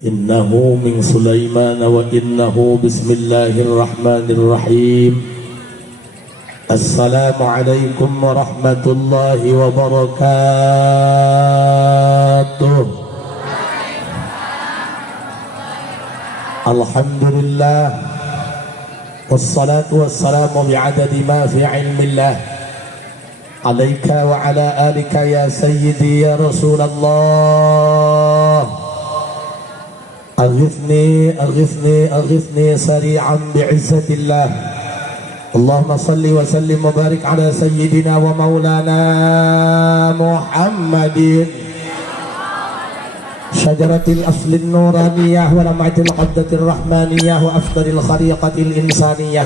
إنه من سليمان وإنه بسم الله الرحمن الرحيم. السلام عليكم ورحمة الله وبركاته. الحمد لله والصلاة والسلام بعدد ما في علم الله عليك وعلى آلك يا سيدي يا رسول الله. أغثني أغثني أغثني سريعا بعزة الله. اللهم صل وسلم وبارك على سيدنا ومولانا محمد شجرة الأصل النورانية ولمعة القبضة الرحمانية وأفضل الخليقة الإنسانية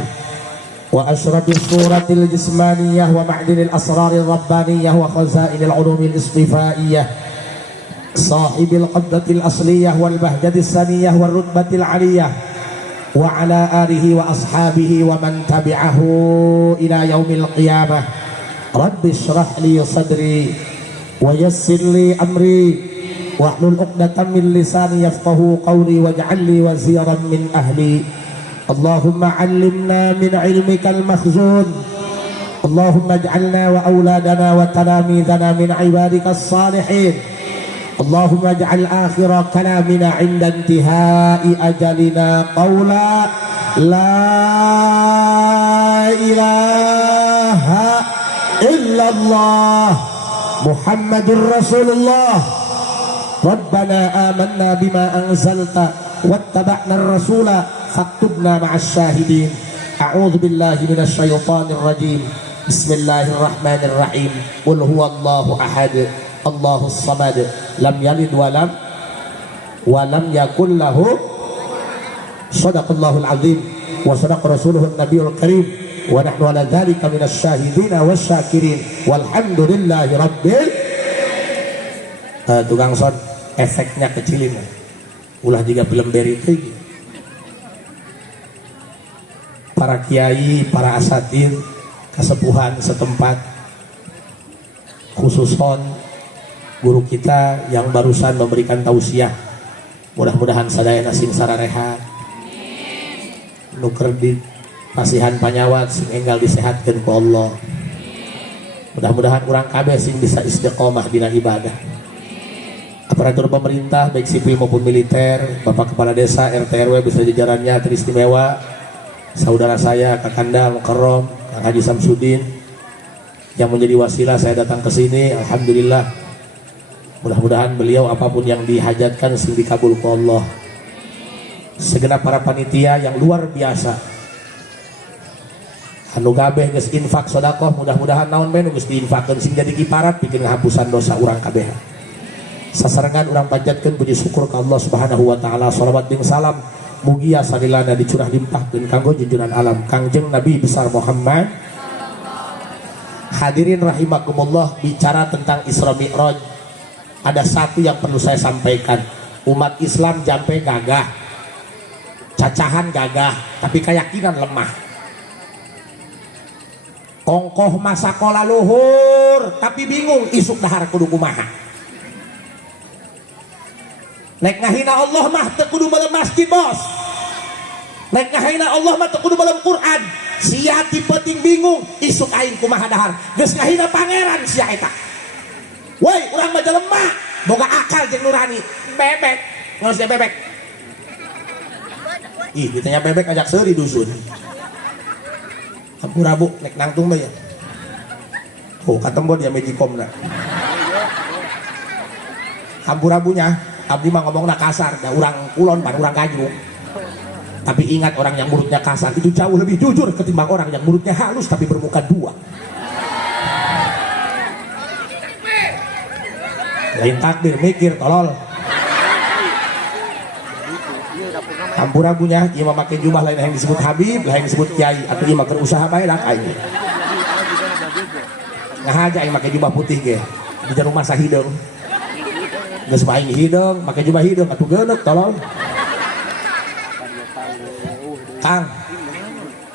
وأشرف الصورة الجسمانية ومعدن الأسرار الربانية وخزائن العلوم الاصطفائية صاحب القبضة الأصلية والبهجة السنية والرتبة العلية وعلى آله وأصحابه ومن تبعه إلى يوم القيامة. رب اشرح لي صدري ويسر لي أمري واحلل عقدة من لساني يفقهوا قولي واجعل لي وزيرا من أهلي. اللهم علمنا من علمك المخزون. اللهم اجعلنا وأولادنا وتلاميذنا من عبادك الصالحين. اللهم اجعل آخر كلامنا عند انتهاء أجلنا قولا لا إله إلا الله محمد رسول الله. ربنا آمنا بما أنزلت واتبعنا الرسول فاكتبنا مع الشاهدين. أعوذ بالله من الشيطان الرجيم. بسم الله الرحمن الرحيم. قل هو الله أحد الله الصمد لم يلد ولم يكن له. صدق الله العظيم وصدق رسوله النبي الكريم ونحن على ذلك من الشاهدين والشاكرين والحمد لله rabbil. Tukang sound efeknya kecilin ulah juga belum beri itu. Para kiai, para asatir, kesepuhan setempat, khususon guru kita yang barusan memberikan tausiah, mudah-mudahan sadaya sing sararehat nuker di pasihan panyawat sing enggal disehatkeun ku Allah. Mudah-mudahan urang kabeh sing bisa istiqomah dina ibadah. Aparatur pemerintah baik sipil maupun militer, Bapak Kepala Desa, RT RW bisa jajarannya teristimewa, saudara saya Kakanda Mukarrom, Kang Haji Samsudin yang menjadi wasilah saya datang ke sini. Alhamdulillah. Mudah-mudahan beliau apapun yang dihajatkan sing dikabul ku Allah. Segenap para panitia yang luar biasa anu gabeh geus infak sedekah, mudah-mudahan naon bae nu geus diinfakkeun sing jadi kiparat bikin ngahapusan dosa urang kabeh. Sasarengan urang panjatkeun puji syukur ka Allah Subhanahu wa taala. Shalawat jeung salam mugi asalilana dicurah limpahkeun kanggo junjungan alam Kangjeng Nabi besar Muhammad. Hadirin rahimakumullah, bicara tentang Isra Mi'raj, ada satu yang perlu saya sampaikan. Umat Islam jampe gagah, cacahan gagah, tapi keyakinan lemah. Kongkoh masa kola luhur, tapi bingung isuk dahar kudu kumaha. Nek ngahina Allah mah teu kudu balem masjid bos. Nek ngahina Allah mah teu kudu balem Quran. Sia ti penting bingung isuk aing kumaha dahar. Geus ngahina pangeran sia eta. Woi, urang mah jelema boga akal jeung nurani. Bebek, ngos bebek. Ih, ditanya bebek ajak seuri dusun. Hampurabu nek nangtung bae ya. Oh, katembo dia Magicom na. Hampurabunya abdi mah ngomongna kasar, da urang kulon pan urang gajruk. Tapi ingat, orang yang mulutnya kasar itu jauh lebih jujur ketimbang orang yang mulutnya halus tapi bermuka dua. Lain takdir mikir tolol. Hampurabunya ieu mah make jubah lain yang disebut Habib, lain yang disebut Kiai, atuh ieu mah keur usaha bae dak aing. Ngahaja aing make jubah putih ge. Di rumah sahideung. Geus aing hideung, make jubah hideung atuh geuneuk tolol. Kang,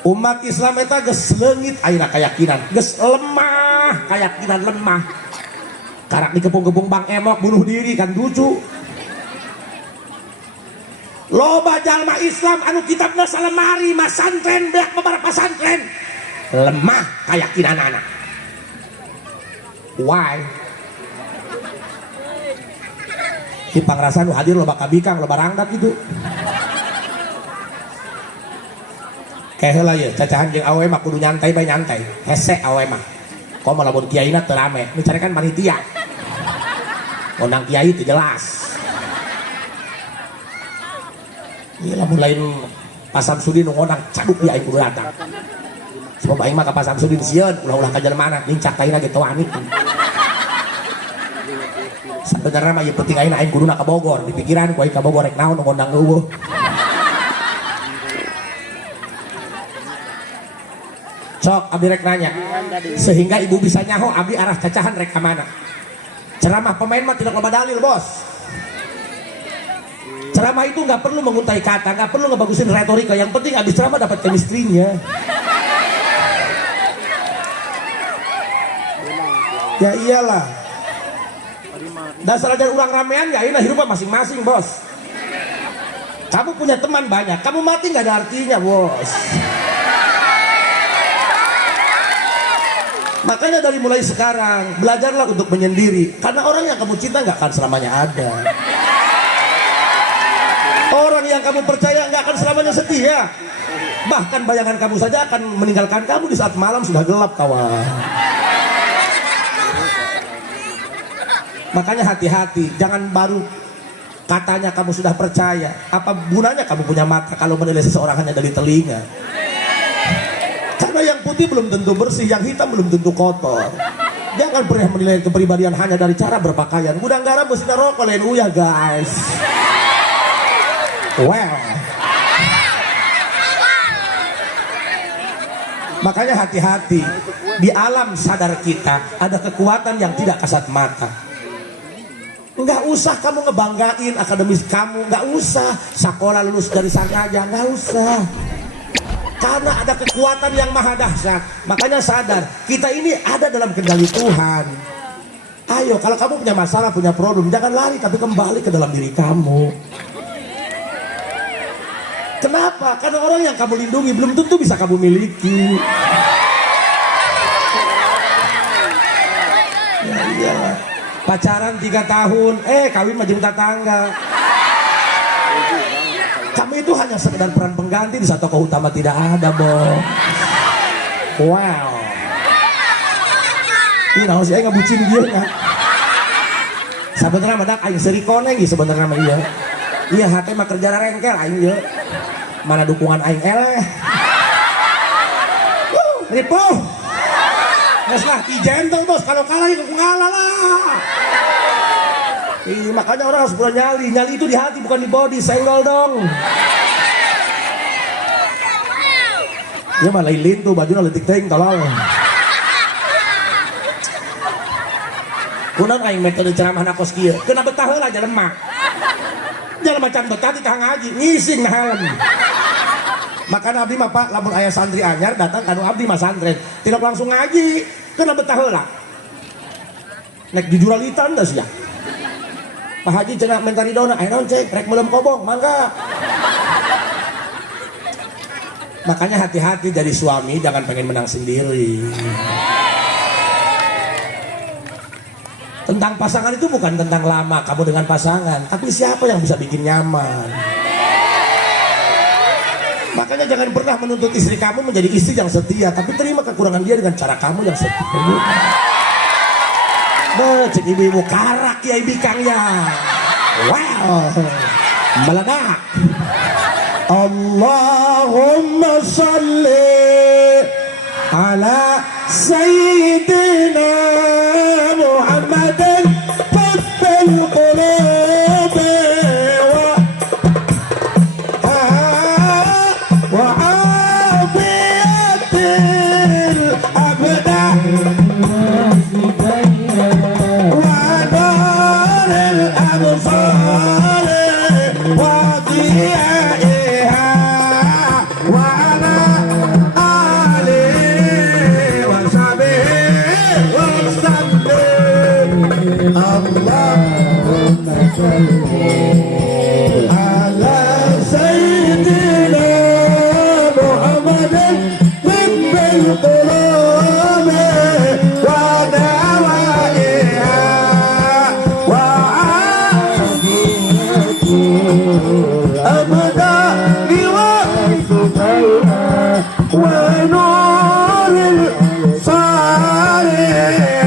umat Islam eta geus leungit ayeuna keyakinan, geus lemah, keyakinan lemah. Karak dikepung-kepung Bang Emok bunuh diri kan lucu. Loba jalma Islam anu kitabna salemari masantren beak beberapa pesantren lemah keyakinanana. Why? Di pangrasa nu hadir loba kabikang loba rangdat gitu. Kayak heula ye cacahan jeung awewe mah kudu nyantai bae nyantai. Hese awewe mah. Komo lamun kiaina teu rame, nu carekan panitia. Undang kiai teu jelas. Ieu lamun lain Pak Samsudin nu ngondang caduk dia aing kudu datang. Sebab aing mah ka Pak Samsudin sieun ulah-ulah ka jelemaana nincak kaina ge teu wani. Sebenarnya mah yang penting aing kudu ka Bogor, di pikiran ku aing ka Bogor rek naon nu ngondang eueuh. Sok abdi rek nanya, sehingga ibu bisa nyaho abdi arah cacahan rek ka mana? Ceramah pemain mah tidak loba dalil, Bos. Ceramah itu nggak perlu menguntai kata, nggak perlu ngebagusin retorika, yang penting abdi ceramah dapat chemistry-nya. Ya iyalah. Dasar aja ulang ramean ya, ini hidupnya masing-masing, Bos. Kamu punya teman banyak, kamu mati nggak ada artinya, Bos. Makanya dari mulai sekarang belajarlah untuk menyendiri, karena orang yang kamu cinta nggak akan selamanya ada. Orang yang kamu percaya nggak akan selamanya setia. Bahkan bayangan kamu saja akan meninggalkan kamu di saat malam sudah gelap, kawan. Makanya hati-hati, jangan baru katanya kamu sudah percaya. Apa gunanya kamu punya mata kalau menilai seseorang hanya dari telinga? Karena yang putih belum tentu bersih, yang hitam belum tentu kotor. Jangan pernah menilai kepribadian hanya dari cara berpakaian. Gudang garam mesti rokok lain uyah, guys. Well. Makanya hati-hati. Di alam sadar kita ada kekuatan yang tidak kasat mata. Nggak usah kamu ngebanggain akademis kamu, nggak usah sekolah lulus dari sana aja, nggak usah. Karena ada kekuatan yang maha dahsyat. Makanya sadar, kita ini ada dalam kendali Tuhan. Ayo, kalau kamu punya masalah, punya problem, jangan lari, tapi kembali ke dalam diri kamu. Kenapa? Karena orang yang kamu lindungi belum tentu bisa kamu miliki. Ya iyalah. Pacaran 3 tahun, kawin mah jeung tetangga. Kami itu hanya sekedar peran pengganti, di satu tokoh utama tidak ada, Bos. Wow. Ini naon sih nggak bucin dia nggak? Sebenarnya mah aing seri koneng gitu sebenarnya mah iya. Iya hati mah kerja rengkel aing ieu. Mana dukungan aing eleh. Ribu. Geus lah gentle, Bos, kalau kalah itu ngalah lah. Makanya orang harus punya nyali. Nyali itu di hati bukan di body. Senggol dong. Ya mah lain tuh bajunya letik ting tolong. Kunaon aing metode ceramah na kos kieu. Keuna betah heula jelema. Jelema can betah di tengah ngaji, ngising na helm. Makana abdi mah Pak, lamun aya santri anyar datang kanu abdi mah santren. Tidak langsung ngaji, keuna betah heula. Nek jujuralitan da sia. Pak Haji cenah mentari dona, ayo naon cek, rek meulem kobong, mangga. Makanya hati-hati jadi suami, jangan pengen menang sendiri. Tentang pasangan itu bukan tentang lama kamu dengan pasangan, tapi siapa yang bisa bikin nyaman. Makanya jangan pernah menuntut istri kamu menjadi istri yang setia, tapi terima kekurangan dia dengan cara kamu yang setia. Cek ibu-ibu karak ya bikang ya. Wow, meledak. Allahumma salli ala sayyidina Muhammadin fathil qulub wa afiyatil abdan Allahumma salli ala abada liwa'isukaiha wa nuril sari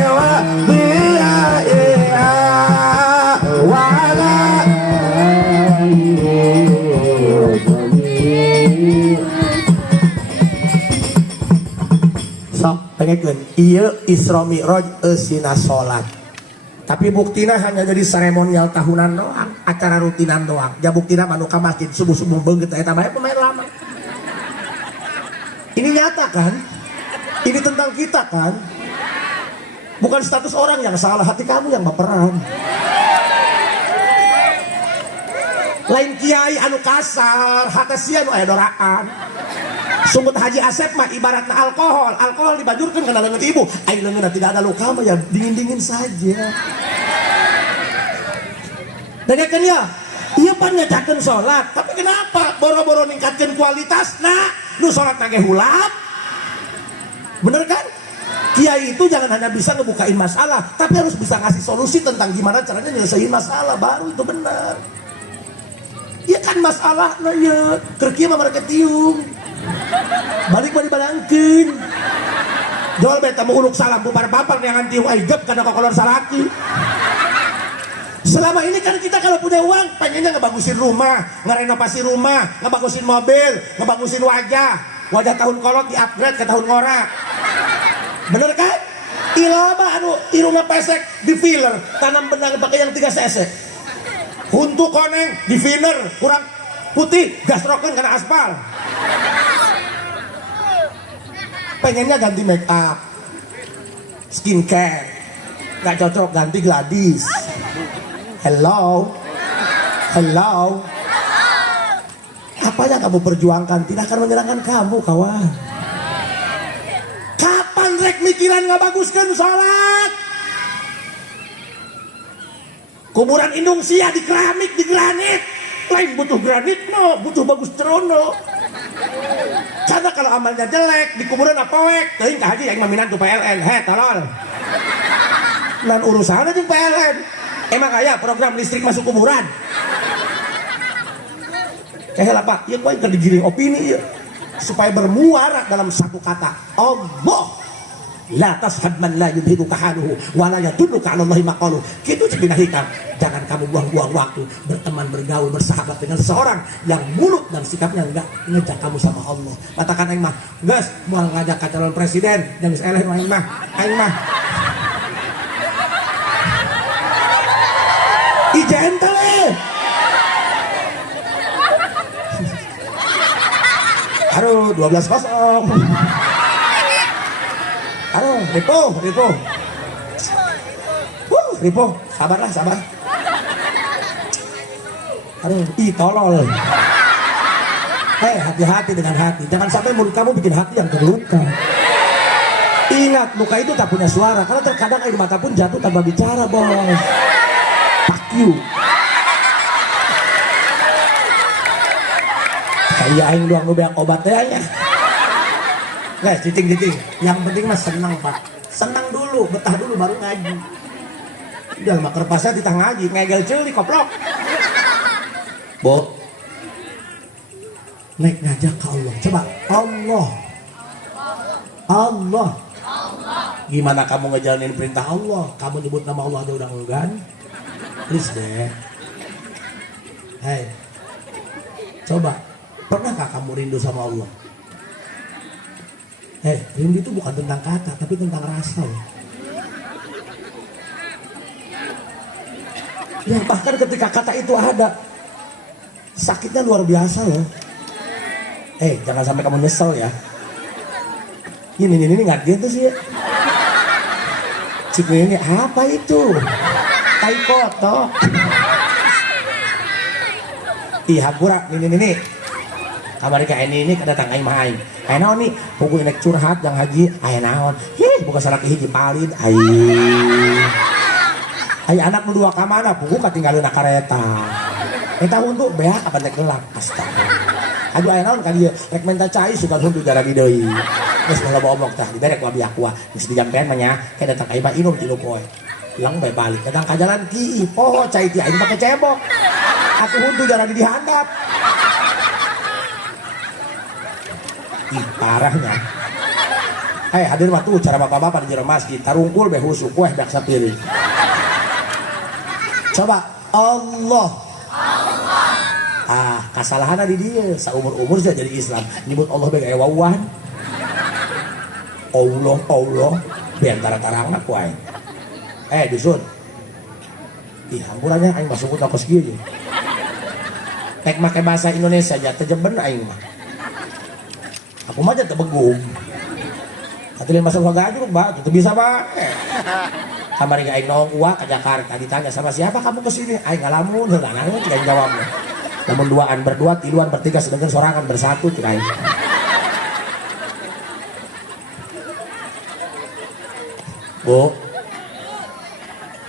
wa dhiyaiha wa ala sok pengen iya Isra Mi'raj eusina salat tapi buktina hanya jadi seremonial tahunan doang acara rutinan doang ya buktina manu ka masjid subuh-subuh beungeut eta mah pemain lama ini nyata kan ini tentang kita kan bukan status orang yang salah hati kamu yang baperan lain kiai anu kasar hati sia anu aya doraan sumut Haji Asep mah ibaratnya alkohol dibajurkan ke dalam ibu air leungeunna tidak ada luka mah ya dingin-dingin saja dan ya kan ya iya pan ngejakeun sholat tapi kenapa boro-boro ningkatkeun kualitasna nu sholat nage hulap bener kan kiai itu jangan hanya bisa ngebukain masalah tapi harus bisa ngasih solusi tentang gimana caranya nyelesain masalah baru itu benar iya kan masalah nah ya kerkia mah mereka tiung balik balangkeun jual beta mau uluk salam bubar papar neangan tiung aigep karena kokolor salaki selama ini kan kita kalau punya uang pengennya ngebagusin rumah ngerenovasi rumah ngebagusin mobil ngebagusin wajah tahun kolot di upgrade ke tahun ngorak bener kan ilama anu irungna pesek di filler tanam benang pakai yang 3 cc untuk koneng di filler kurang putih gasrokeun karena aspal pengennya ganti make up skincare nggak cocok ganti Gladys hello apa yang kamu perjuangkan tidak akan menyerangkan kamu kawan kapan rek mikiran nggak baguskan sholat kuburan indung sia di keramik di granit lain butuh granit no butuh bagus cerono karena kalau amalnya jelek di kuburan apa wek teuing ka haji yang maminan tu PLN tolol dan urusan aja PLN emang kayak program listrik masuk kuburan kayak apa ya gue kan digiring opini ya supaya bermuara dalam satu kata Allah la tashhad man la yudhidu kahanuhu wa la yadulluka 'ala Allahi maqalu kitu cenah hikam jangan kamu buang-buang waktu berteman bergaul bersahabat dengan seseorang yang mulut dan sikapnya enggak ngejak kamu sama Allah katakan aing mah geus moal ngajak ka calon presiden jeung eleh aing mah ijen teh aduh 12-0 aduh Ripo sabar aduh tolol hati-hati dengan hati jangan sampai mulut kamu bikin hati yang terluka ingat muka itu tak punya suara karena terkadang air mata pun jatuh tanpa bicara bos fuck you kayak aing doang nu beak obat teh nya guys citing yang penting mah senang pak senang dulu betah dulu baru ngaji udah mah kerpasnya ditang ngaji ngegel ceuli koplok bo naik ngajak ke Allah coba Allah gimana kamu ngejalanin perintah Allah kamu nyebut nama Allah aja udah enggan please deh coba pernahkah kamu rindu sama Allah rindu itu bukan tentang kata tapi tentang rasa ya bahkan ketika kata itu ada sakitnya luar biasa loh jangan sampai kamu nyesel ya ini nggak gitu sih ya cik ini apa itu tai koto hapura ini kabar kayak ini kedatang aing mah aing naon nih pugu nek curhat yang haji aya naon buka salah hiji palid ai anak nu dua ka mana pugu katinggalieun kareta eta untuk beak apa nek gelap astaga aduh aya naon ka dieu rek menta cai suka hundu jaragi deui geus loba omong tah diderek wabi aqua geus dijampean mah nya ke datang ka iba inum 3 poe lang bae balik datang ka jalan ki poho cai ti aing make cebok Aku huntu jangan dihandap. Ih, parahnya. Hadir mah tuh cara bapak-bapak di jero masjid, tarungkul beh husuk kue dak sapiring. Coba Allah. Kesalahan di dia seumur-umur sudah jadi Islam nyebut Allah bagai wawan. Allah biantara tarangna ku aing. Dusun. Ih, hampurannya aing masuk ke kos kieu. Tek make bahasa Indonesia aja teh jeben aing mah. Aku mah teh begum. Atuh masuk surga aja Mbak, itu bisa bae. Kamari aing nong uak ke Jakarta ditanya sama siapa kamu kesini? Aing ngalamun heula nangis tidak jawabnya. Namun duaan berdua, tiluan bertiga, sedangkan sorangan bersatu cerai. Bu,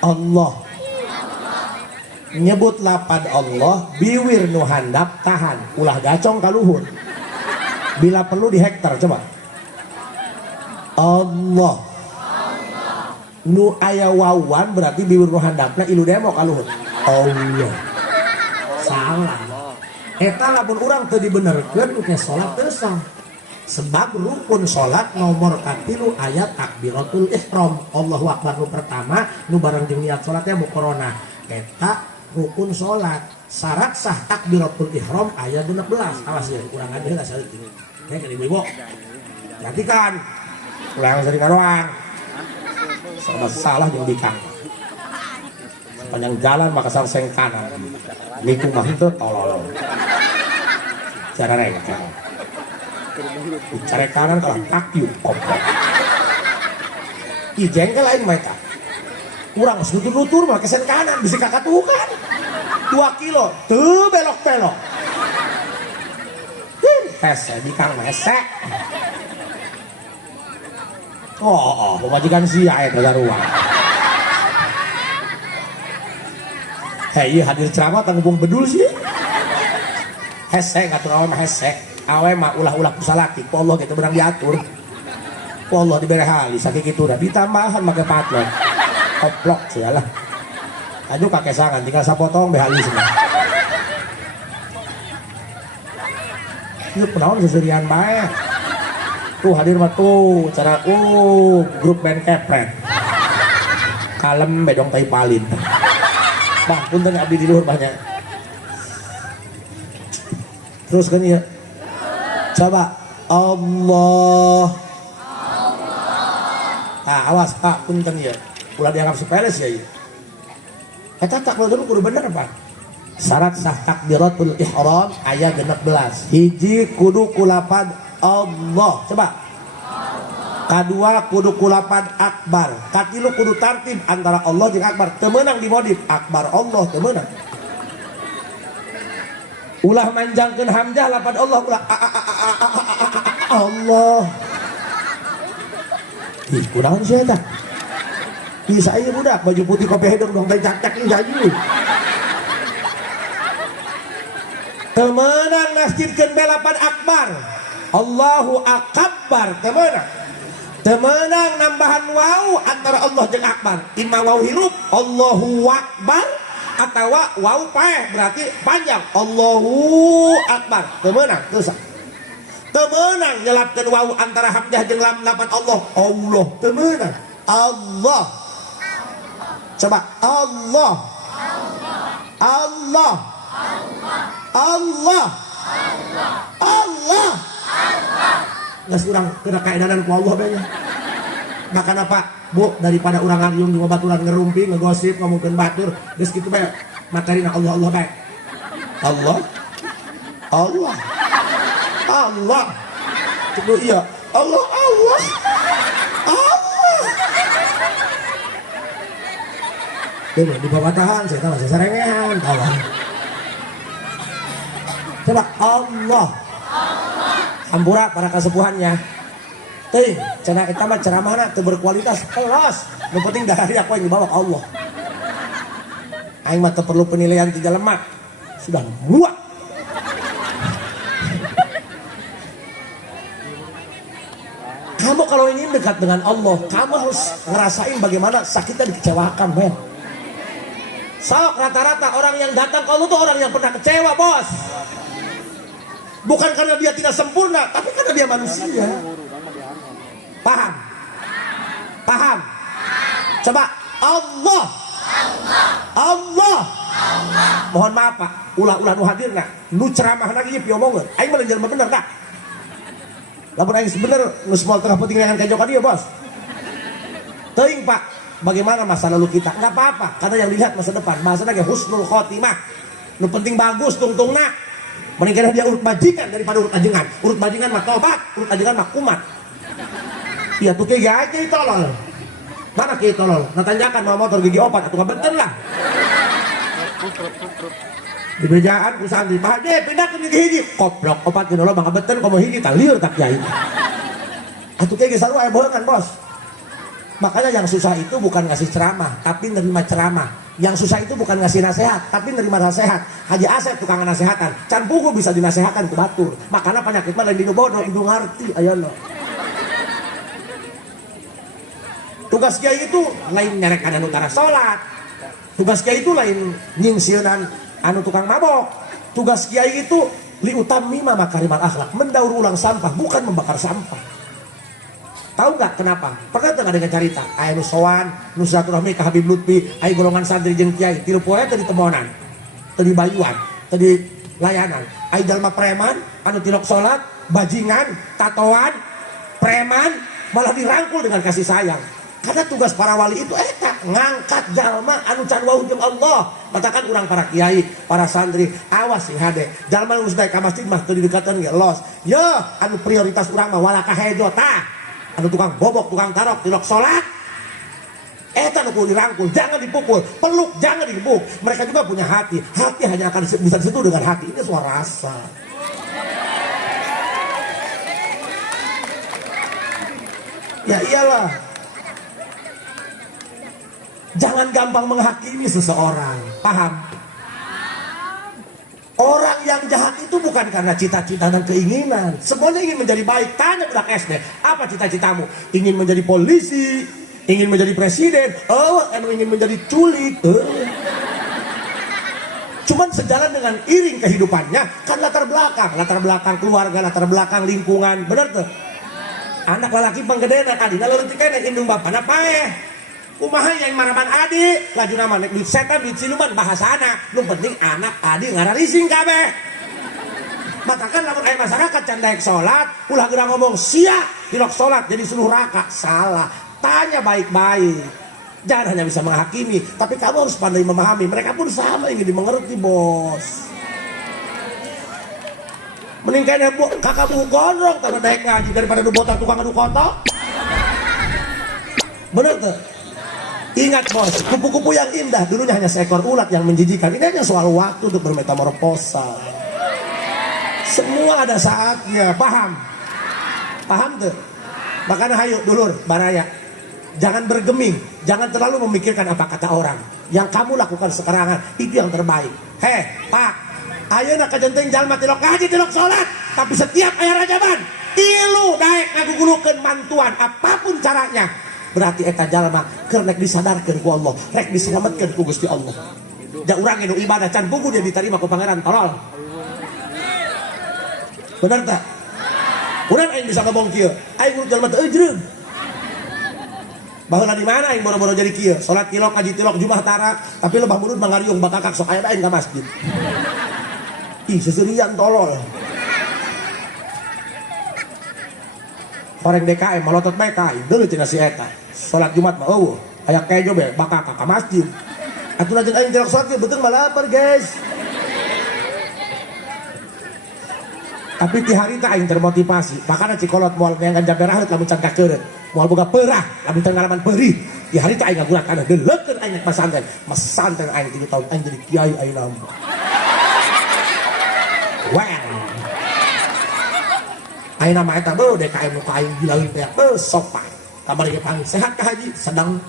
Allah nyebut lapad Allah biwir nu handap tahan ulah gacong kaluhur bila perlu di hektar. Coba Allah nu aya wawan berarti biwir nu handapna ilu demo kaluhur Allah salah. Eta lamun urang teu dibenerkeun uke salat teu sah. Sebab rukun salat nomor 3 ayat takbiratul ihram. Allahu akbar nu pertama nu bareng jeung niat salatnya mu corona. Eta rukun salat. Syarat sah takbiratul ihram ayat 16. Awas ya urang ade heula saeutik. Nek ibu-ibu. Perhatikan. Ulang sering karoang. Sama salah jeung dikang. Sepanjang jalan maka sarseng kanan. Niku mah itu tolol. Cara rengka. Cara kanan kalau kakiu kopok. Ih jengkel lain mereka. Kurang selutur-lutur mah kesen kanan bisa kakatukan. 2 kilo tuh belok-belok. Hese dikang hese. Pemajikan sia eta ruang. Hei hadir ceramah tanggung bedul sih. Hese ngatur awe mah hese. Awe mah ulah-ulah kusalaki. Ku Allah kita berang diatur. Ku Allah dibere hali saking kitu dah ditambahan make patlon. Koplok sialah. Aduh kakek sangan tinggal sapotong be hali semua. Ieu kunaon seserian bae. Tuh hadir mah tuh cara grup band kepret. Kalem bedong tai palin. Bah, punten abdi di luhur banyak. Terus kan ya. Coba Allah. Awas Pak, punten ya. Ulah dianggap sepele sih ya. Eta tak dulu kudu bener Pak. Syarat sah takbiratul ihram ayat 16. Hiji kudu kulapad Allah. Coba. Kedua kudu kulapad akbar. Katilu kudu tartib antara Allah jeung akbar. Teu meunang dimodif akbar Allah teu meunang. Ulah manjangkeun hamzah lapad Allah ulah Allah. Ih kunaon sih eta? Bisa ieu budak baju putih kopi hedong dong teh cak-cak ieu jayu. Teu meunang nasjidkeun belapad akbar. Allahu akbar teu meunang. Temenang nambahan waw antara Allah jeung akbar. Imma waw hirup Allahu akbar atau waw paeh berarti panjang Allahu akbar. Temenang terus. Temenang nyelapkeun waw antara hamzah jeung lam lapan Allah. Allah temenang. Allah. Coba Allah. Allah. Allah. Allah. Nggak kurang kena kaedanan ku Allah banyak. Makan apa Bu daripada orang ngariung di baturan ngerumpi ngegosip ngomongkeun batur geus kitu bae materina Allah Allah bae. Allah Allah Allah kudu iya Allah Allah Allah. Dewe di babatahan saya tahu saya serengean kawan. Coba Allah Hampura para kesepuhannya. Teuing cenah eta mah ceramahna teu berkualitas, kelas. Nu penting dari aku yang dibawa ke Allah. Aing mah teu perlu penilaian 3 lemah. Sudah muak. Kamu kalau ingin dekat dengan Allah, kamu harus ngerasain bagaimana sakitnya dikecewakan, men. Sok rata-rata orang yang datang ke Allah tuh orang yang pernah kecewa, bos. Bukan karena dia tidak sempurna, tapi karena dia manusia. Paham? Paham? Coba Allah. Mohon maaf Pak, ulah nu hadir nak. Nu ceramah lagi pieu omongeun. Aing mah jelema bener dah. Lamun aing bener nu semua tengah penting dengan kajokan dia, bos. Teuing Pak, bagaimana masa lalu kita? Enggak apa-apa, karena yang dilihat masa depan. Bahasana ge husnul khotimah. Nu penting bagus tungtungna. Mending kena dia urut bajingan daripada urut ajengan. Urut bajingan mah tobat, urut ajengan mah kumat. Iya tuh kayak aja tolol. Mana kayak tolol? Natanjakan mau motor gigi opat atau nggak bener lah. Di bejaan ku santri, Pak Haji pindah ke gigi hiji. Koplok opat gini loh, bangga bener komo hiji tak liur tak jahit. Atuh kayak selalu aya bohongan, bos. Makanya yang susah itu bukan ngasih ceramah, tapi nerima ceramah. Yang susah itu bukan ngasih nasihat, tapi nerima nasihat. Haji Asep tukang nasehatan, can pugu bisa dinasehatkan ke batur. Makanya penyakit mah lain dinu bodoh, dinu ngarti ayeuna. Tugas kiai itu lain nyarekan anu tara salat. Tugas kiai itu lain nyingsieunan anu tukang mabok. Tugas kiai itu liutamima makarimal akhlak, mendaur ulang sampah, bukan membakar sampah. Tahu nggak kenapa? Pernah nggak dengar cerita? Aya nu sowan, nu silaturahmi ka Habib Lutfi, aya golongan santri jeung kiai, tilu poe teh di temonan, teu di bayuan, teu di layanan. Aya jalma preman anu tilok salat, bajingan, tatoan, preman malah dirangkul dengan kasih sayang. Karena tugas para wali itu eta ngangkat jalma anu can wau jeung Allah. Katakan urang para kiai, para santri, awas sing hade. Jalma nu sedaya ka masjid mah teu didekatan ge los. Yo, anu prioritas urang mah wala kahejo tah. Anu tukang bobok, tukang tarok, tilok sholat. Eta nu kudu dirangkul, jangan dipukul. Peluk, jangan dibuk. Mereka juga punya hati. Hati hanya akan bisa disentuh dengan hati. Ini suara rasa. Ya iyalah. Jangan gampang menghakimi seseorang. Paham? Orang yang jahat itu bukan karena cita-cita dan keinginan. Semuanya ingin menjadi baik. Tanya budak SD, apa cita-citamu? Ingin menjadi polisi, ingin menjadi presiden, ingin menjadi culik. Cuman sejalan dengan iring kehidupannya, kan latar belakang keluarga, latar belakang lingkungan, benar tuh? Anak lelaki panggedenan, adina leutik kene indung bapana paeh. Kumaha yang maraman adik, laju nama nek duit setan duit siluman bahasana. Lu penting anak adik ngararising kabeh. Maka kan lamun aya masyarakat can daek salat, ulah geura ngomong sia tilok salat jadi suluh raka. Salah. Tanya baik-baik. Jangan hanya bisa menghakimi, tapi kamu harus pandai memahami. Mereka pun sama ingin dimengerti, bos. Mending kayaknya kakak buku gondrong tanpa daek ngaji daripada nu botak tukang adu kotok. Bener tuh? Ingat bos, kupu-kupu yang indah dulunya hanya seekor ulat yang menjijikan. Ini hanya soal waktu untuk bermetamorfosa. Semua ada saatnya, paham? Paham tuh? Makanya hayu dulur, baraya. Jangan bergeming, jangan terlalu memikirkan apa kata orang. Yang kamu lakukan sekarang itu yang terbaik. Pak, ayeuna kajenteng jalma tilok ngaji tilok salat, tapi setiap aya rajaban, tilu daek ngagugulukeun mantuan apapun caranya. Berarti eta jalma keur rek disadarkeun ku Allah, rek diselametkeun ku Gusti Allah. Da urang anu ibadah can pugu dia diterima ku pangeran tolol. Benar tak? Urang aing bisa ngomong kieu, aing urut jalma teu ejreug. Baheula di mana aing boro-boro jadi kieu, salat tilok ngaji tilok Jumat tarak, tapi lebah munut mangariung bakakak sok aya aing ka masjid. Ih, seserian tolol. Orang DKM malotot bae ka dulu cenah si eta. Salat Jumat mah eueuh, aya kejo be bakakak ka masjid. Atuh aja aing tilok salat betul malah lapar, guys. Tapi ti hari teh aing termotivasi, makana cikolot moal neangan jambe raheut lamun can kakeureut. Moal boga peurah, lamun teu ngalaman peurih. Ti hari teh aing ngagulat kana deuleukeun aing pesantren. Pesantren aing 3 tahun aing jadi kiai ayeuna. Well. Ayeuna mah eta beuh DKM nu ka aing gilaeun teh beuh sopan. Kamari ge panggil sehat ka haji sedang.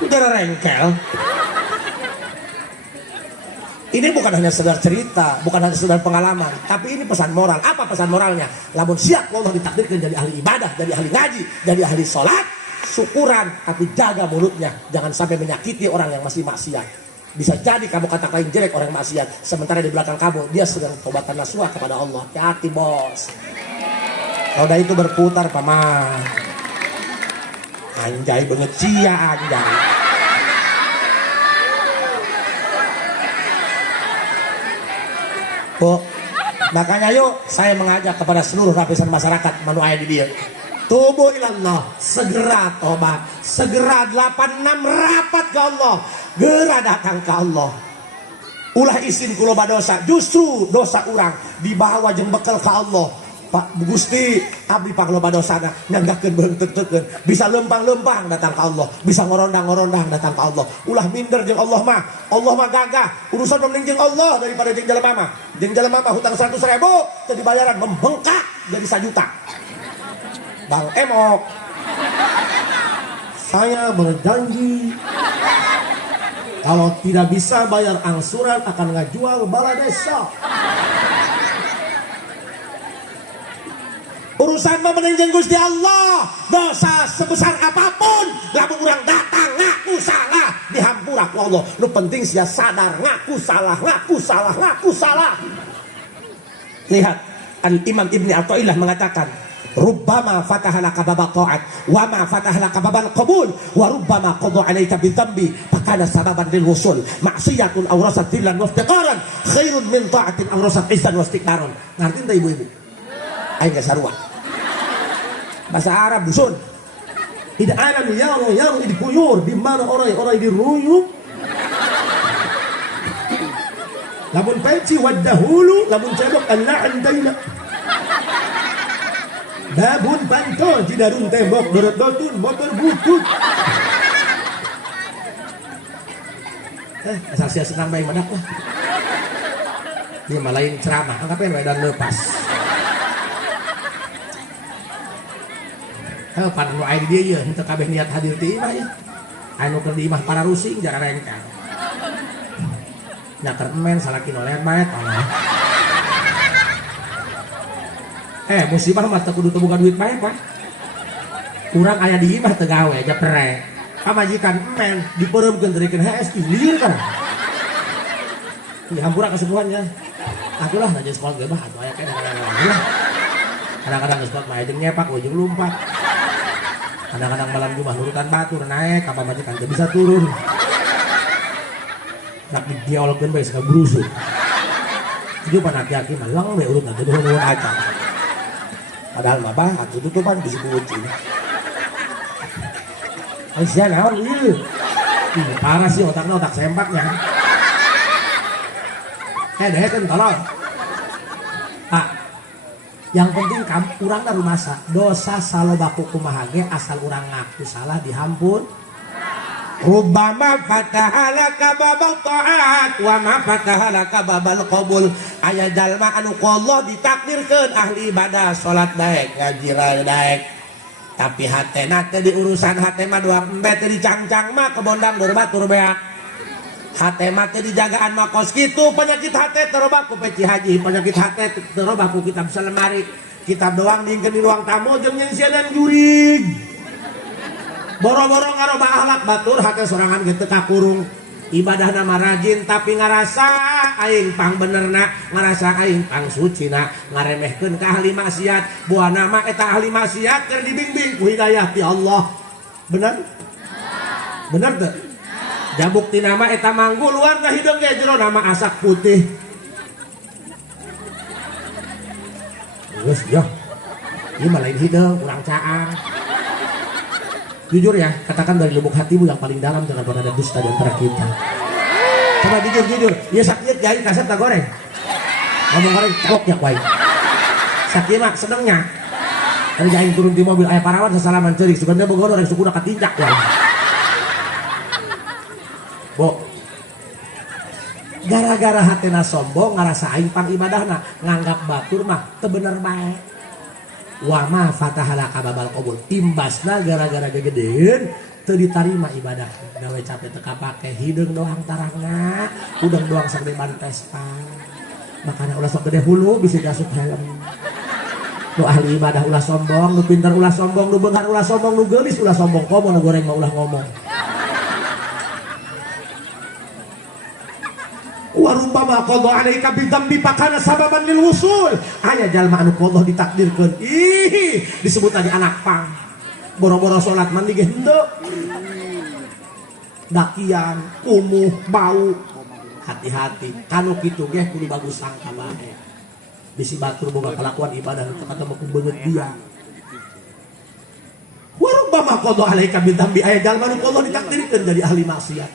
Udara rengkel. Ini bukan hanya sekedar cerita, bukan hanya sekedar pengalaman, tapi ini pesan moral. Apa pesan moralnya? Lamun siap Allah ditakdirkan jadi ahli ibadah, jadi ahli ngaji, jadi ahli sholat, syukuran, tapi jaga mulutnya, jangan sampai menyakiti orang yang masih maksiat. Bisa jadi kamu kata-katain jelek orang maksiat, sementara di belakang kamu dia sedang tobatan nasuha kepada Allah. Hati bos. Roda itu berputar paman. Anjay banget cia anjay. Bu, makanya yuk saya mengajak kepada seluruh lapisan masyarakat manu aya di dia. Tubuh ilallah, segera tobat, segera 86 rapat ke Allah, gera datang ke Allah. Ulah isin kuloba dosa, justru dosa orang dibawa jeung bekal ke Allah. Pak Gusti, abdi pangloba dosana nyanggakeun beunteut-teut, bisa lempang-lempang datang ke Allah, bisa ngorondang-ngorondang datang ke Allah. Ulah minder jeung Allah mah gagah. Urusan mending jeung Allah daripada jeung jelema mah. Jeung jelema mah hutang 100.000 teu dibayaran membengkak jadi 1 juta. Bang Emok, saya berjanji kalau tidak bisa bayar angsuran akan ngajual bala desa. Urusan memenangkan Gusti Allah, dosa sebesar apapun, lamun urang datang ngaku salah dihampura ku Allah. Nu penting sia sadar ngaku salah. Lihat, Al-Imam Ibni Athaillah mengatakan, rubbama fataha laka babal ta'at wa ma fataha laka babal qabul wa rubbama qada 'alaika bidhanbi fakana sababan lil wusul maksiyatun aw rasat dhillan wa iftiqaran khairun min ta'atin aw rasat izzan wa istikbaran. Ngerti teh ibu-ibu? Aing geus sarua. Bahasa Arab dusun. Tidak ada yang dikuyur di mana orang diruyuk. Lamun peci wadahulu, lamun cebok Allah andaina. Babun pantol jidarun tembok dorot-dotun motor butut. Asal sia senang bae madak lah. Dia malain ceramah, anggapeun we dan lepas. Pan nu aya di dieu ye henteu kabeh niat hadir ti imah ye. Anu keur di imah para rusing jara rengkang. Nya keur emen salaki no lemet Allah. Musibah mah teu kudu buka duit bae Pak. Urang aya di imah teu gawe aja prek. Pamajikan emen dipeureukeun terikeun HS lieur kan. Di hampura kesembuhannya. Atulah najan sekolah ge bah atuh aya kana. Kadang-kadang geus mah jeung nyepak ujung lumpat. Kadang-kadang malam Jumat nurutan batur naik ka pamajikan teu bisa turun. Nak didiolkeun bae sakal brusuk. Ieu pan aki-aki mah lang we urutna teu nuhun acan. Padahal mah bah atuh tutupan bisa kunci. Aisyah naon ieu? Parah sih otakna otak sempaknya. Dehekeun tolong. Yang penting urang da rumasa dosa salobaku kumaha ge asal urang ngaku salah dihampun. Rubbama fataha laka babal ta'at wa ma fataha laka babal qabul. Aya jalma anu ku Allah ditakdirkeun ahli ibadah salat daek ngaji daek tapi hatena teh di urusan hate mah doang embe teh dicangcang mah kebondang dur batur beak. Hate mah teh dijagaan mah kos kitu penyakit hate terobak ku peci haji penyakit hate terobak ku kitab salemari kitab doang diingkeun di ruang tamu jeung nyengsian jurig. Boro-boro ngaroba akhlak batur hate sorangan ge teu kakurung ibadahna mah rajin tapi ngarasa aing pang benerna ngarasa aing pang sucina ngaremehkeun ka ahli maksiat buana mah eta ahli maksiat keur dibimbing ku hidayah ti Allah. Bener teu? Jabuk ti nama eta manggu luar ka hideung ge jero nama asak putih. Geus yo. Ieu mah lain hideung urang caang. Jujur ya, katakan dari lubuk hatimu yang paling dalam, jangan pernah ada dusta di antara kita. Coba jujur. Ya sakit jahit kaset tak goreng. Ngomong goreng cok ya kuai. Sakit mak senengnya. Dari jahit turun di mobil ayah parawan sesalaman cerik. Sebenarnya bogono orang suku udah ketinjak ya. Bo. Gara-gara hatena sombong ngarasa aing pang ibadahna nganggap batur mah teu bener bae. Wa ma fatahala kababal qabul imbasna gara-gara gegedeun teu ditarima ibadah gawe capek teu kapake hideung doang tarangna udang doang sagede ban Vespa makanya ulah sok gede hulu bisa jasup helm Nu ahli ibadah ulah sombong, nu pintar ulah sombong, nu beunghar ulah sombong, nu geulis ulah sombong, komo nu goreng mah ulah ngomong. Warumpama qadha alaika bidzambi fakana sababan lil wusul. Aya jalma anu qadha ditakdirkeun. Ih, disebut tadi anak pang. Boro-boro salat mandi ge henteu. Dakian, kumuh, bau. Hati-hati, kanu kitu ge kudu bagus sangka bae. Bisi batur boga kalakuan ibadah teu ketemu ku beungeut dia. Warumpama qadha alaika bidzambi, aya jalma anu qadha ditakdirkeun jadi ahli maksiat.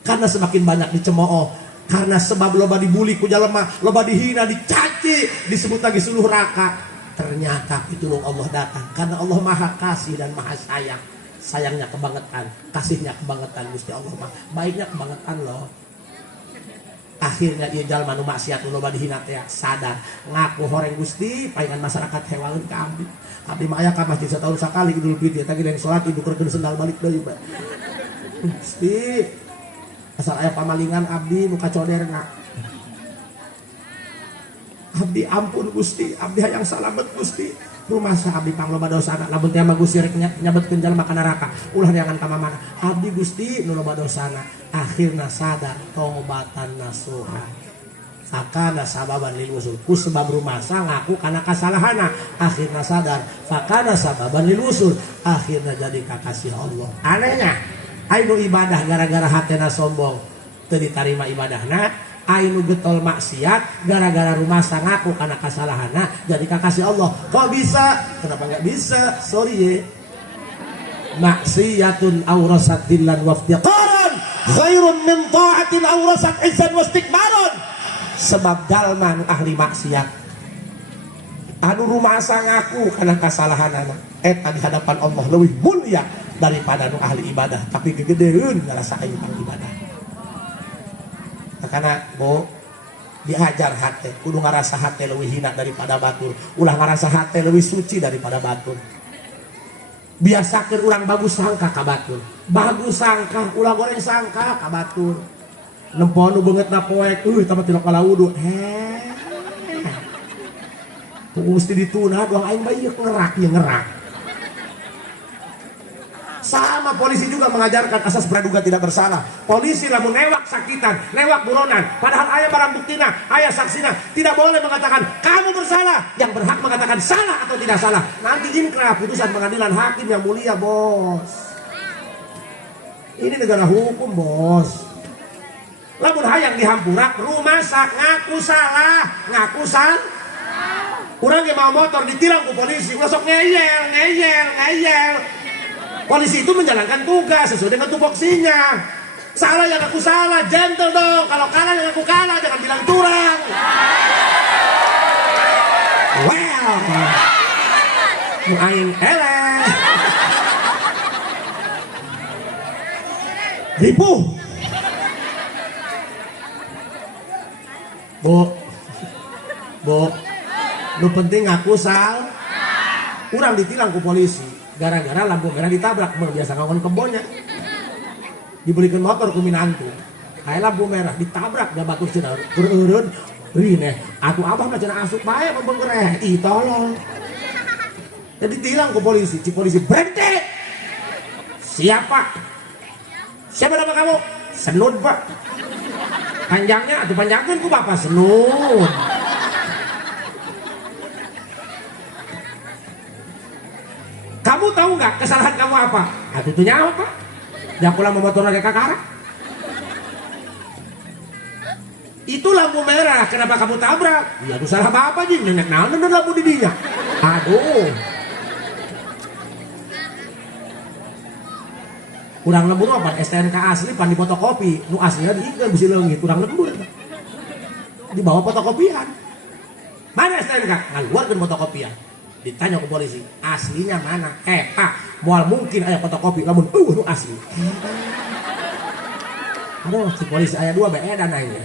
Karena semakin banyak dicemooh, karena sebab loba dibuli ku jalema, loba dihina, dicaci, disebut lagi suluh raka. Ternyata pitulung Allah datang karena Allah Maha Kasih dan Maha Sayang. Sayangnya kebangetan, kasihnya kebangetan Gusti Allah mah. Baiknya kebangetan loh. Akhirnya ieu jalma nu maksiat nu loba dihina teh sadar, ngaku horeng Gusti, paingan masyarakat hewangeun ka abdi. Abdi mah aya ka masjid setahun sakali Idul Fitri, teh geus salat didukerkeun sendal balik deui, Pak. Gusti, asal aya pamalingan abdi nu kacoderna. Abdi ampun Gusti, abdi hayang salamet Gusti. Rumasa abdi pangloba dosana, lamun teh mah Gusti rek nyabetkeun jalma ka neraka, ulah neangan ka mamana. Abdi Gusti nu loba dosana. Akhirna sadar taubatan nasuha. Fakana sababan lil wusul. Ku sebab rumasa ngaku kana kasalahanna. Akhirna sadar fakana sababan lil wusul. Akhirna jadi kakasih Allah. Anehnya anu ibadah gara-gara hatena sombong teu ditarima ibadahna, anu getol maksiat gara-gara rumasa ngaku kana kasalahanna jadi kakasih Allah. Kok bisa? Kenapa enggak bisa? Sorry ye. Maksiatun awrasat dillan waftiqaran khairun min ta'atin awrasat izzan wastikbaran. Sebab dalman ahli maksiat anu rumasa ngaku kana kasalahanana eta di hadapan Allah leuwih mulia daripada anu ahli ibadah tapi gegedeun ngarasa aing ibadah. Karena diajar hate kudu ngarasa hate leuwih hina daripada batur, ulah ngarasa hate leuwih suci daripada batur. Biasakeun urang bagus sangka ka batur, bagus sangka ulah goreng sangka ka batur. Nempo nu beungeutna poek tamah tina kala wudu mesti dituna doang aing bae ieu ngerak. Sama polisi juga mengajarkan asas praduga tidak bersalah. Polisi lamun newak sakitan, newak buronan, padahal aya barang buktina, aya saksina, tidak boleh mengatakan kamu bersalah. Yang berhak mengatakan salah atau tidak salah nanti inkrah putusan pengadilan hakim yang mulia, bos. Ini negara hukum, bos. Lamun hayang dihampura rumasa ngaku salah, urang ge mau motor ditilang ku polisi, ulah sok ngeyel. Polisi itu menjalankan tugas sesuai dengan tupoksinya. Salah yang aku salah, gentle dong. Kalau kalah yang aku kalah, jangan bilang curang. Well, nu aing eleh. Ripuh. Bu, nu penting ngaku salah. Urang ditilang ku polisi gara-gara lampu merah ditabrak, biasa ngawon kebonnya dibelikan motor ku minantu kayak lampu merah ditabrak gak batur cenah eureun rine atuh abah mah cenah asup bae membenggereh ih tolong. Jadi ditilang ku polisi, polisi berhenti. Siapa nama kamu? Senun Pak. Panjangnya atuh panjangkeun ku bapak Senun. Kamu tahu nggak kesalahan kamu apa? Aduh itu nyawa Pak. Jangan pulang memotor lagi kakara. Itu lampu merah. Kenapa kamu tabrak? Ya itu salah bapak Jin. Nenek naon dan lampu di dinya. Aduh. Urang lembur apa? STNK asli pan di fotokopi. Nu aslinya diikan bisa leungit. Urang lembur. Di bawah fotokopian. Mana STNK? Ngaluarkeun fotokopian. Ditanya ke polisi, aslinya mana? Pak, moal mungkin aya fotokopi, lamun nu asli. Aduh, si polisi aya 2 beedan aja.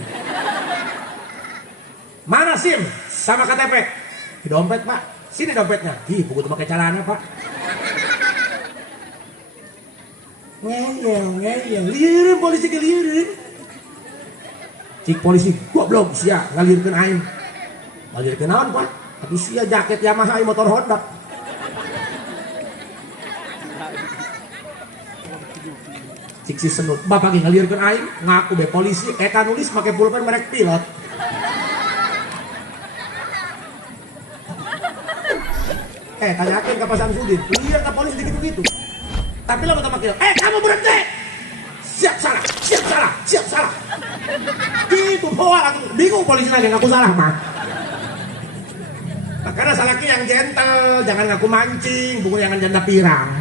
Mana SIM sama KTP? Di dompet Pak. Sini dompetnya. Ih, buku pakai celana Pak. Ngeyel. Lirin polisi kelirin. Cik polisi goblok sia ngalirkeun aing. Ngalirkeun naon Pak? Tapi sia jaket Yamaha motor Honda. Cik si senut, bapak lagi ngalirkan aing, ngaku be polisi, eta nulis pakai pulpen merek pilot. Tanyakin ke Pak Samsudin, iya ke polisi gitu-gitu. Tapi lo pertama kira, kamu berhenti. Siap salah. Gitu, bawa bingung polisi lagi ngaku salah mah. Nah, karena salahnya yang gentle, jangan ngaku mancing, bukan jangan janda pirang.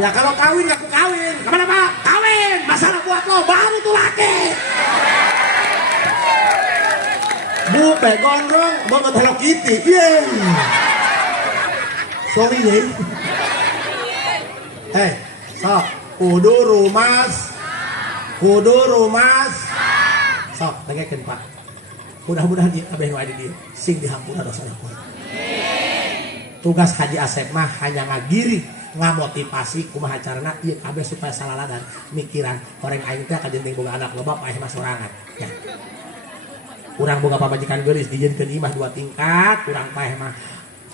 Ya kalau kawin ngaku kawin, kemana Pak? Kawin, masalah buat lo, baru tuh laki. Bu, gondrong, banget Hello Kitty, yeay. Sorry nih. Sok, kudu rumas. Sok, dengerin Pak. Mudah-mudahan abeh nu adi dieu sing dihampura dosana pun. Tugas Haji Asep mah hanya ngagiri, ngamotivasi kumaha carana ieu kabeh supaya salaladan mikiran orang aing teh kajenting boga anak loba paeh mah sorangan. Ya. Urang boga pamajikan geulis dijieunkeun imah 2 tingkat, urang paeh mah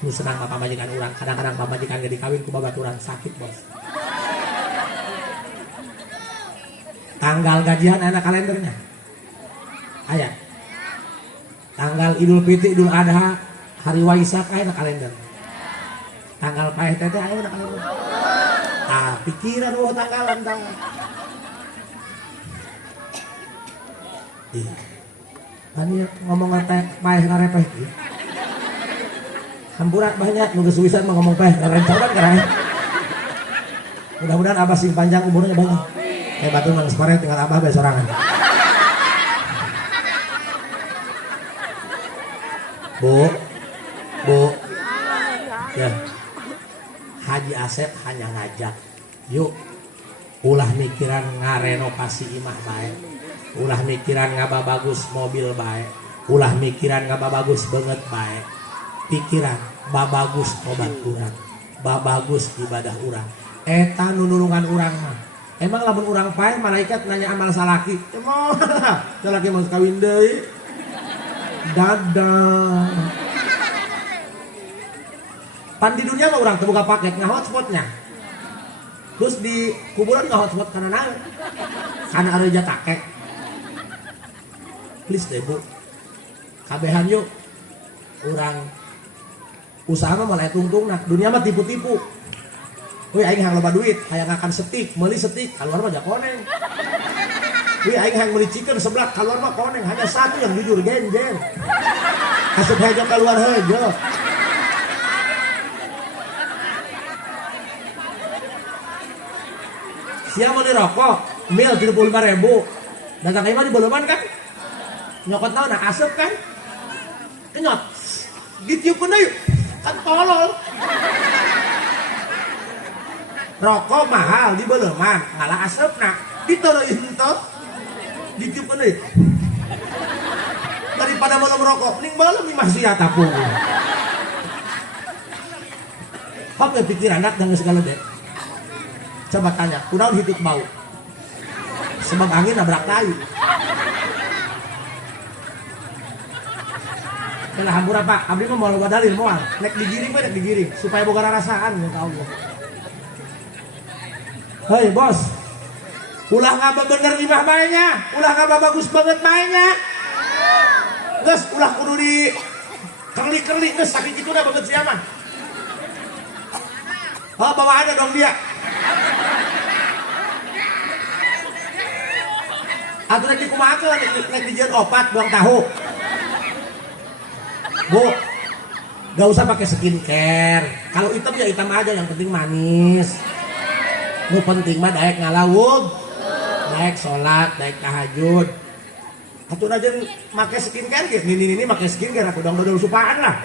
nu senang pamajikan urang. Kadang-kadang pamajikan ge dikawin ku babaturan sakit, Bos. Tanggal gajian anak kalendernya. Aya. Tanggal Idul Fitri, Idul Adha, hari Waisak aya na kalender. Tanggal paeh teh aya na kalender. Pikiran tanggalan tah. Ani ngomong teh paeh ngarepeh ieu. Hampura banyak nu geus wisan mah ngomong paeh ngarencoban kareh. Mudah-mudahan Abah sing panjang umurnya banyak. Batu nang separe tinggal Abah bae sorangan. Bu. Ya. Haji Asep hanya ngajak. Yuk. Ulah mikiran ngarenovasi imah bae. Ulah mikiran ngababagus mobil bae. Ulah mikiran ngababagus banget bae. Pikiran babagus obat urang. Babagus ibadah urang. Eta nu nulungan urang mah. Emang lamun urang paeh malaikat nanya amal salaki. Emang salaki mah kawin deui. Dadah. Pan di dunia mah urang teu boga paket ngahotspotnya. Terus di kuburan ngahotspot kana naon? Kana areja take. Please deh Bu. Kabehan yuk. Urang usaha mah malah tungtungna. Dunia mah tipu-tipu. Wih aing hang loba duit, hayang akan setik, meuli setik, keluar mah jak koneng. Wih aing hang meuli chicken seblak, keluar mah koneng, hanya satu yang jujur genjeng. Asup hejo keluar hejo. Sia mau dirokok, mil 35.000. Dagang ieu mah di Boloman kan? Nyokot naon asup kan? Kenyot. Ditiupkeun deui. Kan tolol. Rokok mahal di Beuleman, ngalah asepna diteureun teh ditiupkeun deui. Daripada belum rokok, mending belum imah sia tapung. Apa pikiran anak dengan segala deh? Coba tanya, kunaon hidup bau? Sebab angin nabrak kayu. Kena hampura Pak, abdi mah mau dalil moal, nek digiring mah nek digiring supaya boga rasaan ya Allah. Hei bos, ulah ngaba bener imah mainnya, ulah ngaba bagus banget mainnya. Gus, ulah kudu di kerli-kerli, gus sakit itu udah banget siapa? Oh bawa ada dong dia. Atau lagi kumaha ke lagi dijeun opat buang tahu. Bu, gak usah pakai skincare. Kalau hitam ya hitam aja, yang penting manis. Nu penting mah daek ngalawud, daek sholat, daek tahajud. Atuh aja make skincare gitu, ini make skincare aku dong supaan lah.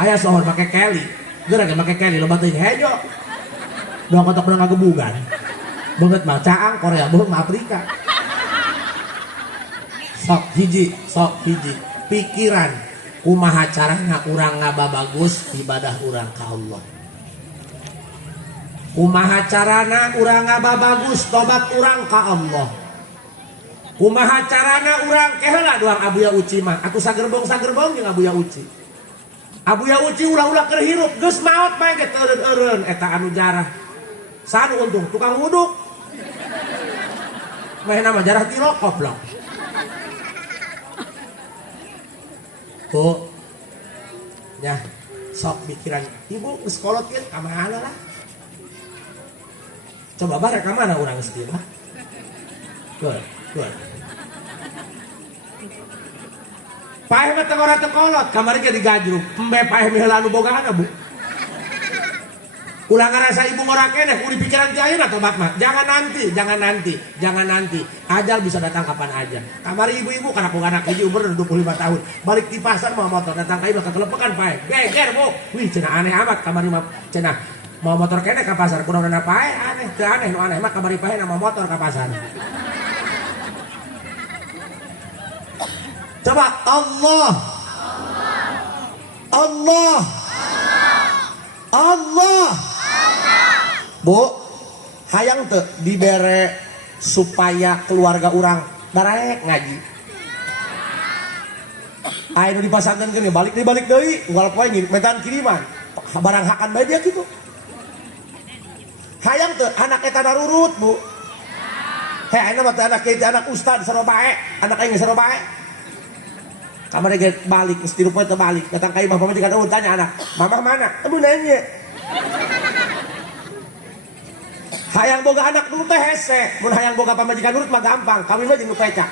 Ayah sohor make Kelly, geura ge make Kelly lo batuin hejo. Dong kotak bener ngagebugan. Banget mah caang Korea, belum Afrika. Sok hiji. Pikiran kumaha carana urang ngababagus ibadah urang ka Allah. Kumaha carana urang ngababagus tobat urang ka Allah. Kumaha carana urang keheula doang Abuya Uci mah. Atuh sagerbong-sagerbong jeung Abuya Uci. Abuya Uci ulah-ulah keur hirup geus maot bae ge teu eureun eta anu jarah. Sanu untung tukang wuduk. Meh nama jarah ti rokok blok. Bu. Ya, sok pikiran ibu geus kolotkeun ka mana lah. Coba barek ka mana urang geus kieu mah. Good. Paeh mah tengora tekolot, kamari ge digajruk. Embe paeh miheula anu bogaana, Bu. Ulah ngarasa ibu ngora keneh, kudu pikiran ti ayeuna tobat mah. Jangan nanti. Ajal bisa datang kapan aja. Kamari ibu-ibu kana ku anak hiji umur 25 tahun. Balik di pasar mah motor datang ka ieu kakelepekan paeh. Geger, Bu. Wih, cenah aneh amat kamari mah cenah. Mau motor keneh ka pasar, kunaon paeh aneh. Teu aneh nu aneh mah kamari paeh nama motor ka pasar. Coba Allah. Bu, hayang teu dibere supaya keluarga urang darek ngaji. Aya nu dipasangkeun geuning balik deui, unggal poe medan kiriman. Barang hakan bae dia kitu. Hayang teu anak eta narurut, Bu. Ayeuna mah teh anak ustad sarua bae, anak aing sarua bae. Kamari ge balik, istiru poe teu balik. Datang ka imah pamajikan eueuh tanya anak, "Mamah mana?" "Aduh nanya." Hayang boga anak nurut teh hese, mun hayang boga pamajikan nurut mah gampang, kawin mah jeung nu pecak.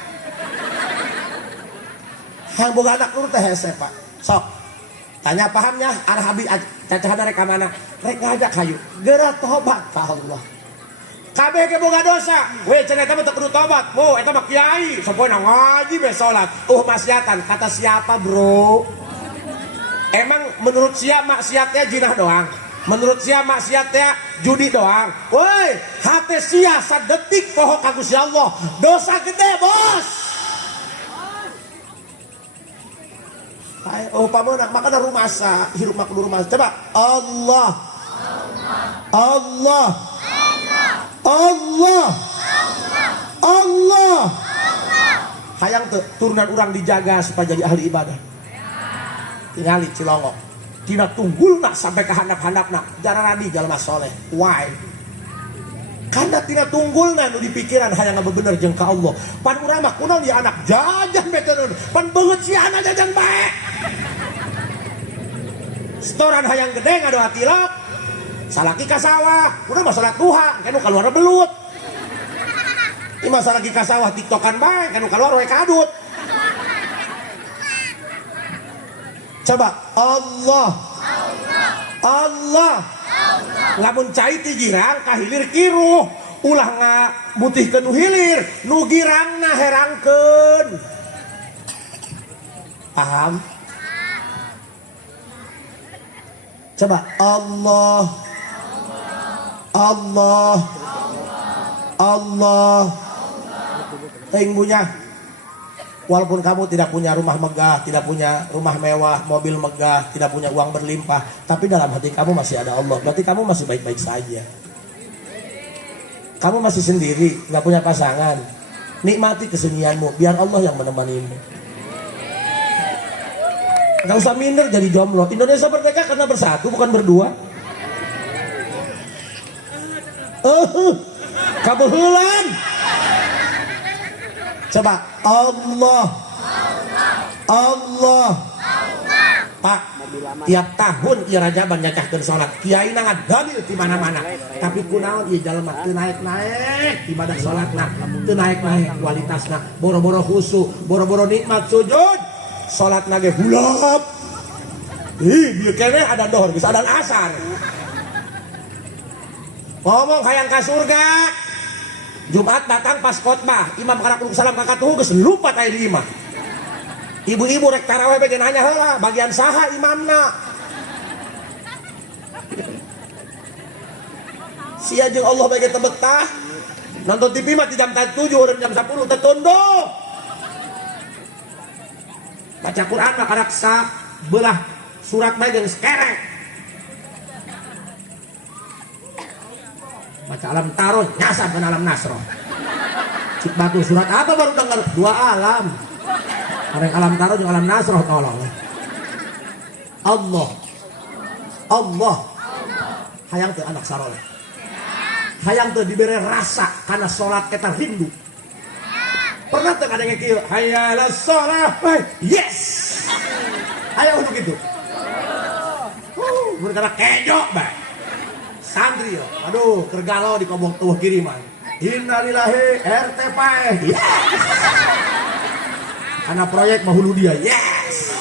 Hayang boga anak nurut teh hese, Pak. Sok. Tanya pahamnya, arah habis cacahan rek ka mana? Rek ngajak hayu. Geura tobat ka Allah. Kabeh ge boga dosa. We cenah eta mah teu kudu tobat. Bu, eta mah kiai, sapoena ngaji be salat. Maksiatan. Kata siapa, Bro? Emang menurut siapa maksiatnya jinah doang? Menurut siapa maksiatnya judi doang? Woi, hate sia sadetik poho ka Gusti Allah. Dosa gede, Bos. Hai, pamona makana rumasa, hirup mah kudu rumasa. Coba Allah. Hayang turunan orang dijaga supaya jadi ahli ibadah. Tingali Cilongok. Tina tunggulna sampai ke handap-handapna. Jarang di jalma soleh. Why? Karena tina tunggulna nu dipikiran hayang bebener jeung ka Allah. Pan urang mah kunaon ya anak jajan beteun. Pan beungeut si anak jajan bae. Setoran hayang gede ngadoa tilak. Salaki ka sawah, urang mah salat duha, kanu kaluar belut. Imah salaki ka sawah tiktokan bae, kanu kaluar we kadut. Coba Allah. Lamun cai ti girang kahilir kiruh, ulah ngabutihkeun nu hilir, nu girangna herangkeun. Paham? Coba Allah. Teuing bunya. Walaupun kamu tidak punya rumah megah, tidak punya rumah mewah, mobil megah, tidak punya uang berlimpah, tapi dalam hati kamu masih ada Allah. Berarti kamu masih baik-baik saja. Kamu masih sendiri, nggak punya pasangan. Nikmati kesunyianmu, biar Allah yang menemanimu. Nggak usah minder jadi jomblo. Indonesia merdeka karena bersatu, bukan berdua. Kabuhulan. Coba Allah. Pak, tiap tahun ieu Rajaban nyacahkeun salat. Kiai na ngadamil di mana-mana. Tapi kunaon ieu jalma teu naek-naek ibadah salatna, teu naek-naek kualitasna. Boro-boro khusyuk, boro-boro nikmat sujud. Salatna ge hulap. Bieu keneh ada dohor, geus ada asar. Ngomong hayang ka surga. Jumat datang pas khotbah, imam kana kudu salam ka katuhu geus lumpat aya di imah. Ibu-ibu rek tarawih bege nanya heula, bagian saha imamna? Sia jeung Allah bege teu betah. Nonton TV mah di jam 7 urang jam 10 teu tunduk. Baca Quran mah karaksa belah surat bae geus kerek. Baca alam taruh nyasar ke alam nasroh. Cik batu surat apa baru dengar? 2 alam. Ada alam taro jeung alam nasroh tolong. Allah hayang teu anak saroleh. Hayang teu dibere rasa karena salat eta rindu. Pernah teu kadang kieu hayalas shalah. Yes. Ayo untuk itu. Mun kana kejo bae. Santri yo. Aduh, keur galau di kobong tuh kiriman. Innalillahi RT pae. Yes. Karena proyek mahulu dia. Yes.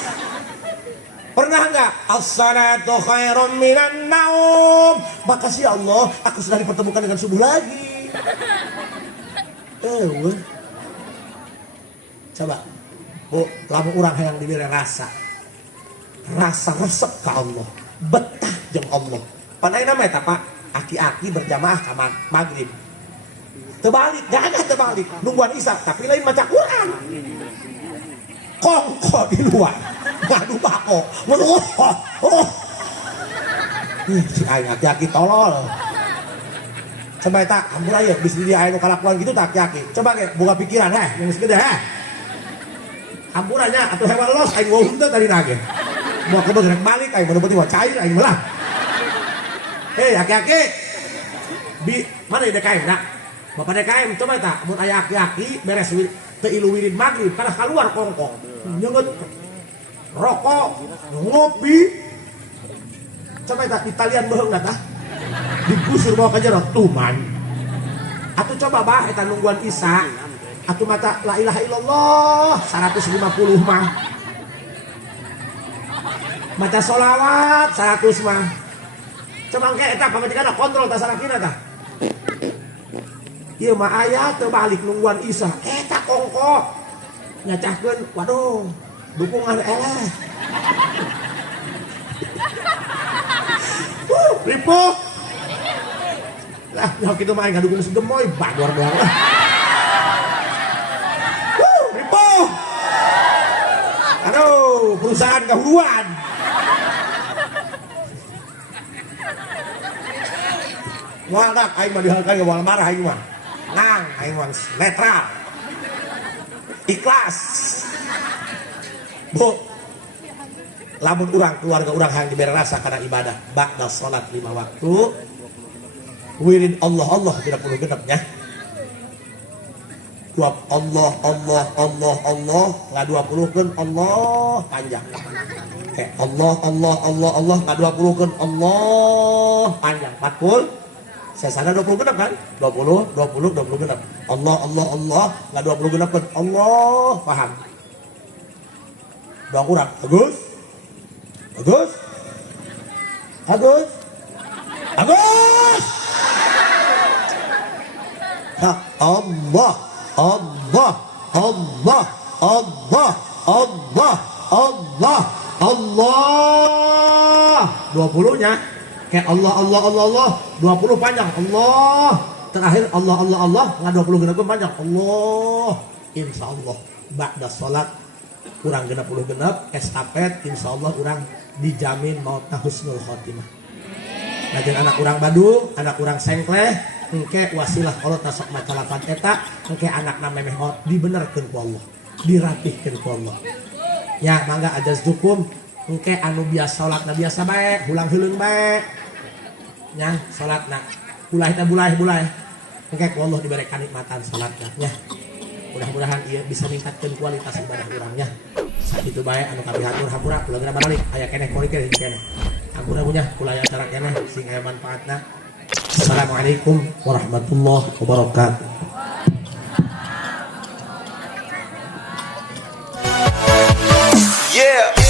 Pernah enggak? As-salatu khairum minan naum. Makasih ya Allah, aku sudah dipertemukan dengan subuh lagi. Coba. Bu, lamun urang hayang dibere rasa. Rasa resep ke Allah. Betah jeung Allah. Panaina mah eta Pak, aki-aki berjamaah ka maghrib. Terbalik, jangan terbalik. Nungguan Isya, tapi lain maca Quran. Kongko di luar. Ngadu bako. Si aing aki-aki tolol. Coba eta, ampun aya bisa dia aya nu kalakuan gitu tak aki-aki. Coba ge boga pikiran yang geus gede Ampunannya atuh hewan los aing wau henteu tadi nage. Mau kebeul rek balik aing bener bener cair aing melah. Hei aki-aki. Mana DKM nak? Bapak DKM coba eta mun aya aki-aki beres teu ilu wirid magrib kana keluar kongkong. Nyeungeut rokok, ngopi. Coba eta Italian beheung tah. Digusur bawa ka jero tuman. Atuh coba bah eta nungguan Isya. Atuh mata la ilaha illallah 150 mah. Maca sholawat 100 mah. Coba engke eta pamajikanna kontrol tah sarakina tah. Ieu mah aya teu balik nungguan Isya. Eta kongko. Nyacahkeun, waduh, dukungan eleh. Ripuh. Lah, kalau gitu mah ngadukun segemoy, bagor doang lah. Ripuh. Aduh, perusahaan kahuluan. Moal dak aing mah dihalkan ge moal marah aing mah. Nang aing mah netral. Ikhlas. Bu. Lamun urang keluarga urang hayang dibere rasa karena ibadah ba'da salat 5 waktu. Wirid Allah tidak perlu genep nya. Allah nga20keun Allah panjang. Allah nga20keun Allah panjang 40. Sesana 20 genep kan? 20 genep. Allah nga20 genepkeun Allah paham. Doang urang Agus. Allah 20-nya kayak Allah 20 panjang Allah terakhir Allah nggak 20 genep panjang Allah insyaallah ba'da salat kurang 60 genep estafet insyaallah kurang dijamin mautna husnul khotimah. Lajen anak urang Badung, anak urang Sengkleh, engke wasilah Allah tasok maca lapan eta, engke anakna memeh maut dibenerkeun ku Allah, dirapihkeun ku Allah. Ya mangga ajaz dukum, engke anu biasa salatna biasa bae, ulang heuleung bae. Nya salatna ulah eta bulai. Engke ku Allah dibere kanikmatan salatna nya. Mudah-mudahan ieu bisa ningkatkeun kualitas ibadah urangnya. Sakitu bae anu kabihatur hampura kula geuna balik aya keneh korikeun keneh. Hampura punya kula aya acara keneh sing aya manfaatna. Assalamualaikum warahmatullahi wabarakatuh. Yeah.